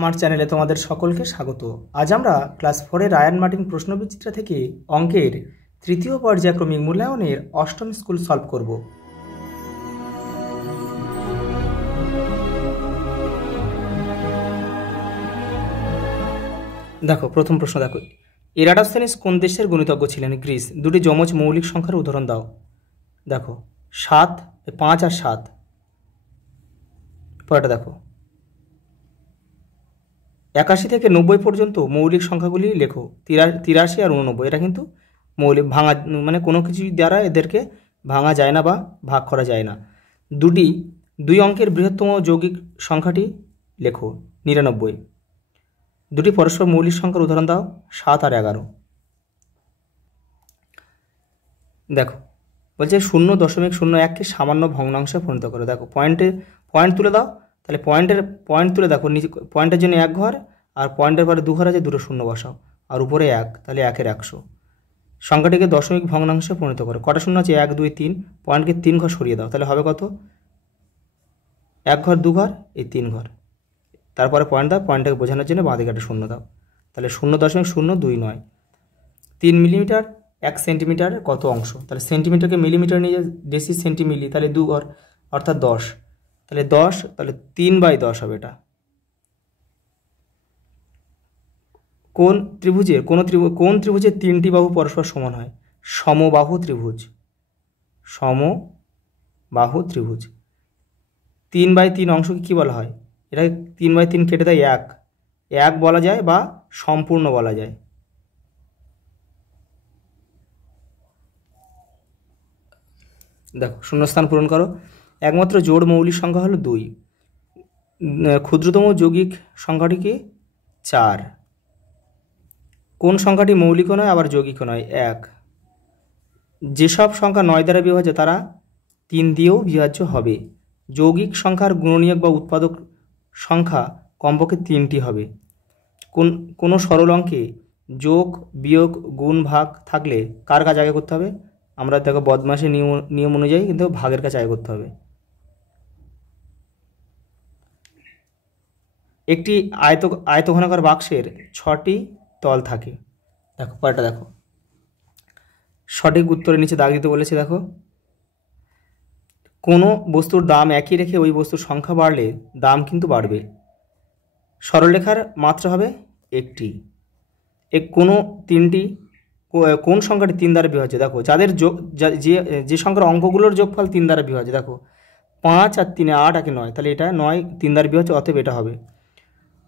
আমার চ্যানেলে তোমাদের সকলকে স্বাগত। আজ আমরা ক্লাস 4-এর রায়ান মার্টিন প্রশ্নবিচিত্রা থেকে অঙ্কের তৃতীয় পর্যায়ক্রমিক মূল্যায়নের অষ্টম স্কুল সলভ করব। দেখো প্রথম প্রশ্ন, দেখো এরাটোস্থেনিস কোন দেশের গণিতজ্ঞ ছিলেন? গ্রিস। দুটি যমজ মৌলিক সংখ্যার উদাহরণ দাও। দেখো 5 আর 7। পরেরটা দেখো 81 থেকে 90 পর্যন্ত মৌলিক সংখ্যাগুলি লেখো। 83 আর 89, এটা কিন্তু মৌলিক ভাঙা, মানে কোনো কিছু দ্বারা এদেরকে ভাঙা যায় না বা ভাগ করা যায় না। দুই অঙ্কের বৃহত্তম যৌগিক সংখ্যাটি লেখো। 99। দুটি পরস্পর মৌলিক সংখ্যার উদাহরণ দাও। 7 আর 11। দেখো বলছে 0.01কে সামান্য ভগ্নাংশে পরিণত করো। দেখো পয়েন্ট তুলে দাও, তাহলে পয়েন্ট তুলে দেখো, নিচে পয়েন্টের জন্য 1 ঘর, আর পয়েন্টের পরে 2 ঘর আছে, দুটো শূন্য বসাও, আর উপরে 1, তাহলে 1 এর 100। সংখ্যাটিকে দশমিক ভগ্নাংশে পরিণত করো। কটা শূন্য আছে? 1 2 3। পয়েন্টকে 3 ঘর সরিয়ে দাও, তাহলে হবে কত? 1 ঘর 2 ঘর, এই 3 ঘর। তারপরে পয়েন্ট দাও, পয়েন্টটাকে বোঝানোর জন্য বাঁ দিকে একটা শূন্য দাও, তাহলে 0.029। 3 মিলিমিটার 1 সেন্টিমিটার কত অংশ? তাহলে সেন্টিমিটারকে মিলিমিটার নিয়ে ডেসি সেন্টিমিলি, তাহলে 2 ঘর অর্থাৎ 10, তাহলে 10, তাহলে 3/10 হবে এটা। কোন ত্রিভুজের 3টি বাহু পরস্পর সমান হয়? সমবাহু ত্রিভুজ। 3/3 অংশকে কি বলা হয়? এটাকে 3/3 কেটে দেয় 1 বলা যায় বা সম্পূর্ণ বলা যায়। দেখো শূন্যস্থান পূরণ করো। একমাত্র জোড় মৌলিক সংখ্যা হলো 2। ক্ষুদ্রতম যৌগিক সংখ্যাটি কি? 4। কোন সংখ্যাটি মৌলিকও নয় আবার যৌগিকও নয়? 1। যেসব সংখ্যা 9 দ্বারা বিভাজ্য তারা 3 দিয়েও বিভাজ্য হবে। যৌগিক সংখ্যার গুণনীয়ক বা উৎপাদক সংখ্যা কমপক্ষে 3টি হবে। কোনো সরল অঙ্কে যোগ বিয়োগ গুণ ভাগ থাকলে কার কাজ আগে করতে হবে? আমরা দেখো বদমাশের নিয়ম অনুযায়ী কিন্তু ভাগের কাজ আগে করতে হবে। একটি আয়তঘনাকার বাক্সের 6টি তল থাকে। দেখো পরেরটা দেখো, সঠিক উত্তরের নিচে দাগ দিতে বলেছে। দেখো কোনো বস্তুর দাম একই রেখে ওই বস্তুর সংখ্যা বাড়লে দাম কিন্তু বাড়বে। সরলরেখার মাত্রা হবে একটি। কোন সংখ্যাটি 3 দ্বারা বিভাজ্য? দেখো যে সংখ্যার অঙ্কগুলোর যোগফল 3 দ্বারা বিভাজ্য। দেখো 5 আর 3 8 আর 9, তাহলে এটা 9 3 দ্বারা বিভাজ্য, অতএব এটা হবে।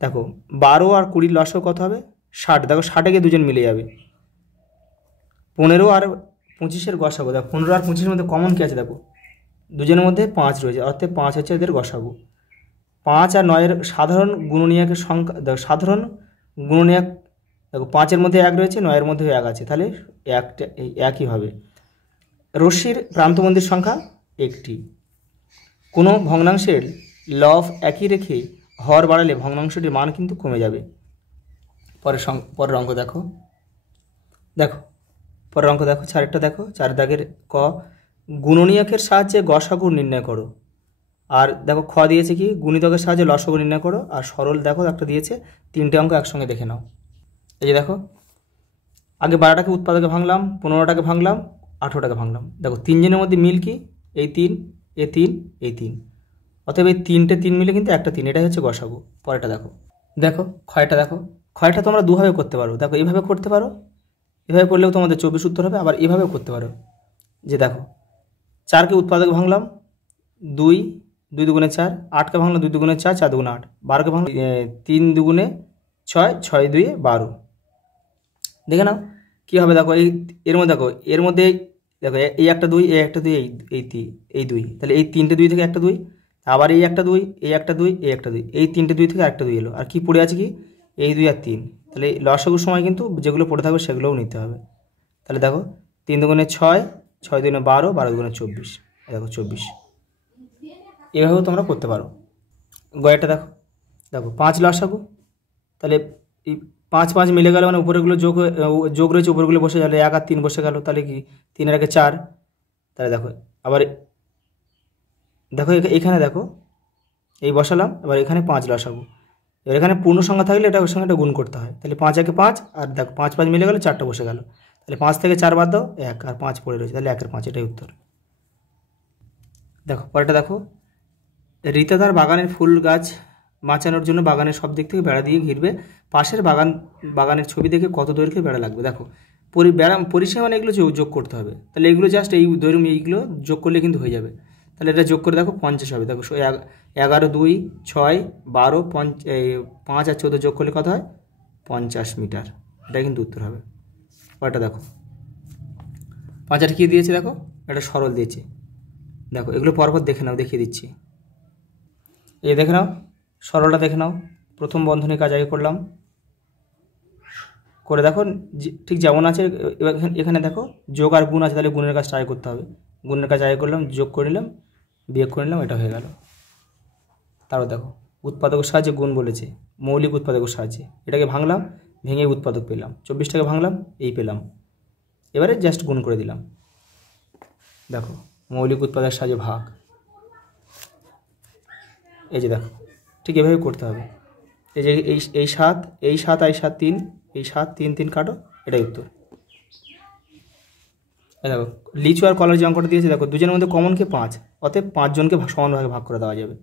দেখো 12 আর 20 লসাগু কত হবে? 60। দেখো 60-এ দুজন মিলে যাবে। 15 আর 25-এর গসাগু। দেখো 15 আর 25-এর মধ্যে কমন কি আছে? দেখো দুজনের মধ্যে 5 রয়েছে, অর্থাৎ 5 হচ্ছে এদের গসাগু। 5 আর 9-এর সাধারণ গুণনীয়কের সংখ্যা। দেখো সাধারণ গুণনীয়ক, দেখো 5-এর মধ্যে 1 রয়েছে, 9-এর মধ্যে 1 আছে, তাহলে একই হবে। রশ্মির প্রান্তবন্দির সংখ্যা একটি। কোনো ভগ্নাংশের লব একই রেখে হর বাড়ালে ভগ্নাংশটির মান কিন্তু কমে যাবে। পরের অঙ্ক দেখো পরের অঙ্ক দেখো, 4-একটা দেখো। 4 দাগের ক, গুণনীয়কের সাহায্যে গসাগু নির্ণয় করো। আর দেখো খ দিয়েছে কি? গুণিতকের সাহায্যে লসাগু নির্ণয় করো। আর সরল দেখো একটা দিয়েছে, 3টে অঙ্ক একসঙ্গে দেখে নাও। এই যে দেখো আগে 12টাকে উৎপাদকে ভাঙলাম, 15টাকে ভাঙলাম, 18টাকে ভাঙলাম। দেখো 3 জনের মধ্যে মিল কি? এই 3, এই 3, এই 3, অতএব এই 3টে 3 মিলে কিন্তু একটা 3, এটাই হচ্ছে গসাগু। পরেরটা দেখো ক্ষয়টা তোমরা দুভাবে করতে পারো। দেখো এইভাবে করতে পারো, এভাবে করলেও তোমাদের 24 উত্তর হবে, আবার এভাবেও করতে পারো। যে দেখো 4কে উৎপাদকে ভাঙলাম, 2 দুগুণে 4, 8কে ভাঙলাম 2 দুগুণে 4, 4 দুগুণে 8, 12কে ভাঙলাম 3 দুগুণে 6, 6 2 12। দেখে নাও কী হবে। দেখো এর মধ্যে দেখো এই একটা 2, এই একটা 2, এই 2, তাহলে এই 3টে 2 থেকে একটা 2, আবার এই একটা 2, এই একটা 2, এই একটা 2, এই 3টে 2 থেকে আরেকটা 2 এলো। আর কি পড়ে আছে কি? এই 2 আর 3। তাহলে লসাগুর সময় কিন্তু যেগুলো পড়ে থাকবে সেগুলোও নিতে হবে। তাহলে দেখো 3 দুগুণে 6, 6 দুগুণে 12, 12 দুগুণে 24, দেখো 24। এভাবেও তোমরা করতে পারো। গয়াটা দেখো 5 লসাগু, তাহলে এই 5 5 মিলে গেল, মানে উপরেগুলো যোগ রয়েছে, উপরেগুলো বসে গেল, 1 আর 3 বসে গেল, তাহলে কি 3 এর আগে 4। তাহলে দেখো আবার এখানে দেখো এই বসালাম, এবার এখানে 5 লসাগু, এবার এখানে পূর্ণ সংখ্যা থাকলে এটা ওর সঙ্গে এটা গুণ করতে হয়, তাহলে 5 একে 5, আর দেখো 5 5 মিলে গেলে 4টা বসে গেল, তাহলে 5 থেকে 4 বাদ দাও 1, আর 5 পড়ে রয়েছে, তাহলে 1 এর 5, এটাই উত্তর। দেখো পরেরটা দেখো, রীতা তার বাগানের ফুল গাছ বাঁচানোর জন্য বাগানের সব দিক থেকে বেড়া দিয়ে ঘিরবে, পাশের বাগানের ছবি দেখে কত দৈর্ঘ্যে বেড়া লাগবে। দেখো পরিসীমা মানে এগুলো যোগ করতে হবে, তাহলে এগুলো জাস্ট এই দৈর্ঘ্য এইগুলো যোগ করলে কিন্তু হয়ে যাবে, তাহলে এটা যোগ করে দেখো 50 হবে। দেখো 11 2 6 12 5 আর 14 যোগ করলে কত হয়? 50 মিটার, এটা কিন্তু উত্তর হবে। পরেরটা দেখো, 5 আর কী দিয়েছে দেখো, এটা সরল দিয়েছে। দেখো এগুলো পরপর দেখে নাও, দেখিয়ে দিচ্ছি। এই দেখে নাও, সরলটা দেখে নাও। প্রথম বন্ধনী কাজ আগে করলাম, করে দেখো ঠিক যেমন আছে। এবার এখানে দেখো যোগ আর গুণ আছে, তাহলে গুণের কাজটা আগে করতে হবে। গুণের কাজ আগে করলাম, যোগ করে নিলাম, বিয়োগ করে নিলাম, এটা হয়ে গেল। তারপর দেখো উৎপাদকের সাহায্যে গুণ বলেছে, মৌলিক উৎপাদকের সাহায্যে এটাকে ভাঙলাম, ভেঙে উৎপাদক পেলাম। 24টাকে ভাঙলাম, এই পেলাম। এবারে জাস্ট গুণ করে দিলাম। দেখো মৌলিক উৎপাদকের সাহায্যে ভাগ, এই যে দেখো ঠিক এভাবে করতে হবে। এই যে এই 7 এই 7 আর 7 3, এই 7 3 3 কাটো, এটাই উত্তর। দেখো লিচু আর কলার যে অঙ্কটা দিয়েছে, দেখো দুজনের মধ্যে কমন কে 5, অতএব 5 জনকে সমানভাবে ভাগ করে দেওয়া যাবে।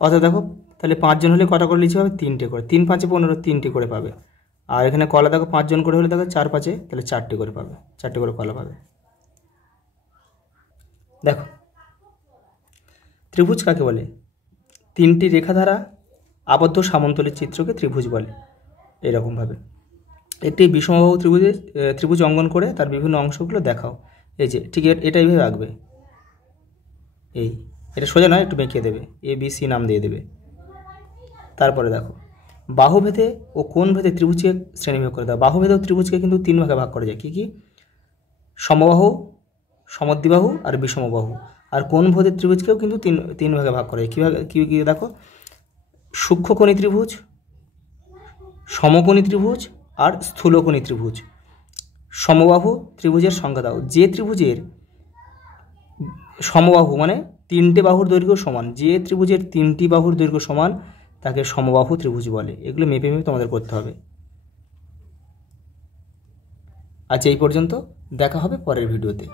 অর্থাৎ দেখো তাহলে 5 জন হলে কটা করে লিচু হবে? 3টে করে। 3 5 15, 3টে করে পাবে। আর এখানে কলা দেখো 5 জন করে হলে দেখো 4 5, তাহলে 4টে করে পাবে, 4টে করে কলা পাবে। দেখো ত্রিভুজ কাকে বলে? 3টি রেখা দ্বারা আবদ্ধ সামন্তলিক চিত্রকে ত্রিভুজ বলে। এরকমভাবে একটি বিষমবাহু ত্রিভুজ অঙ্কন করে তার বিভিন্ন অংশগুলো দেখাও। এই যে ঠিক এটা এইভাবে আঁকবে, এটা সোজা নয়, একটু বেঁকিয়ে দেবে, ABC নাম দিয়ে দেবে। তারপরে দেখো বাহুভেদে ও কোণ ভেদে ত্রিভুজকে শ্রেণীবিভাগ করে দাও। বাহুভেদে ও ত্রিভুজকে কিন্তু 3 ভাগে ভাগ করা যায়। কী কী? সমবাহু, সমদ্বিবাহু আর বিষমবাহু। আর কোণ ভেদে ত্রিভুজকেও কিন্তু তিন ভাগে ভাগ করা যায়। কীভাবে কী দেখো, সূক্ষ্মকোণী ত্রিভুজ, সমকোণী ত্রিভুজ আর স্থূলকোণী ত্রিভুজ। সমবাহু ত্রিভুজের সংজ্ঞা দাও। যে ত্রিভুজের সমবাহু মানে 3টে বাহুর দৈর্ঘ্য সমান, যে ত্রিভুজের 3টি বাহুর দৈর্ঘ্য সমান তাকে সমবাহু ত্রিভুজ বলে। এগুলো মেপে মেপে তোমাদের করতে হবে। আজ এই পর্যন্ত, দেখা হবে পরের ভিডিওতে।